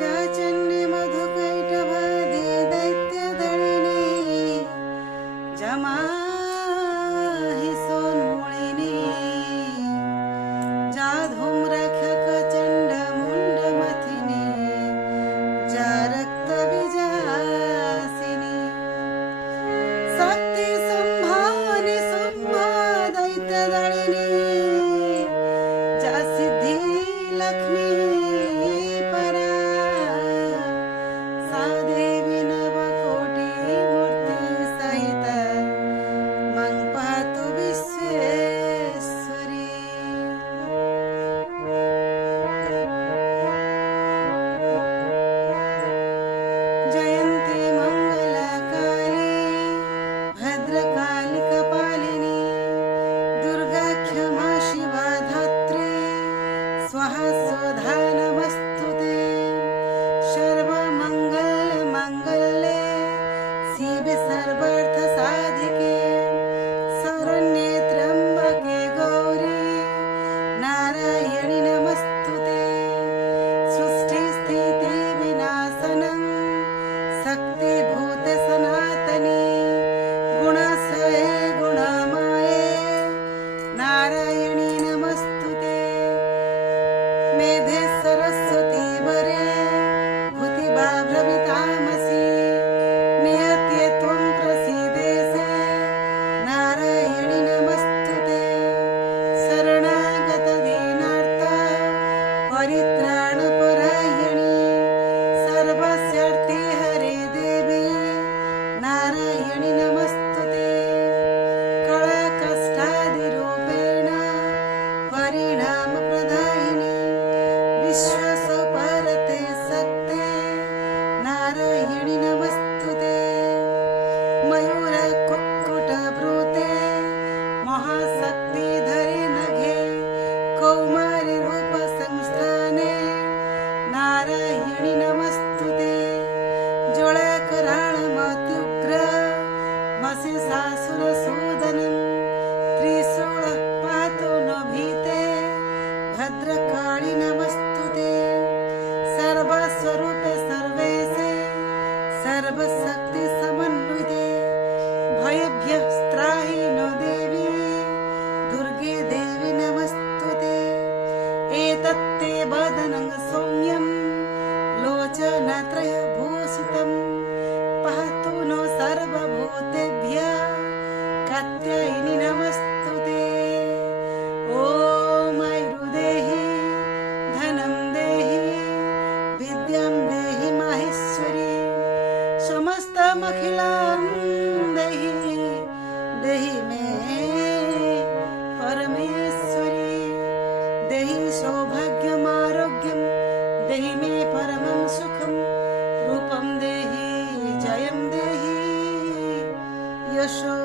जाचन्ये मधुकैटभादि दैत्यदळिनी जमाहि सोन्मुळिनी जा धूम्रख्यकचण्डमुण्डमथिनी जा रक्तबीजासिनी शक्ति संभानि शुम्भा दैत्यदळिनी जा सिद्धि लक्ष्मी परा सा देवी नवकोटि मूर्ति सहित मं पातु विश्वेश्वरी। जयन्ती मंगलकाली भद्रकाली कपालिनी दुर्गा क्षमा शिवा धात्री स्वाहा स्वधा नमस्तुते। सर्वमङ्गलमाङ्गल्ये शिवे सर्वार्थसाधिके शरण्ये त्र्यम्बके गौरी नारायणि नमस्तुते। सृष्टिस्थितिविनाशनं शक्तिभूते सनातनी गुणसये गुणमये नारायणि नमस्तुते। मेधे सरस्वती वरे भूतिभाभ्रमितामसि नियत्ये त्वं प्रसीदेसे नारायणि नमस्तुते। शरणागतदीनार्थ परित्राणपरायणि सर्वस्यार्थे हरे देवी नारायणि नमस्तुते। कळकष्टादिरूपेण परिणामप्रदायिनि विश्वसपरते सक्ते नारायणि नमस्तुते। मयूरकुक्कुटभृते महाशक्तिधरे नघे कौमारी रूपसंस्थाने नारायणि नमस्तुते। जोळकराळमत्युग्र मसिषासुरसूदनं त्रिशूलः पातु न भीते भद्रकाळि नमस्तुते। सर्वस्वरूपे सर्वेशे सर्वशक्ति समन्विते भयेभ्यः त्राहि नो देवी दुर्गे देवी नमस्तुते। एतत्ते वदनं सौम्यं लोचनत्रयभूषितं पातु नो सर्वभूतेभ्यः कात्यायिनि नमस्तुते। ॐ आयुर्देहि धनं देहि विद्यां देहि माहेश्वरी समस्तमखिलां देहि देहि मे परमेश्वरी। देहि सौभाग्यमारोग्यं देहि मे परमं सुखं रूपं देहि जयं देहि यशो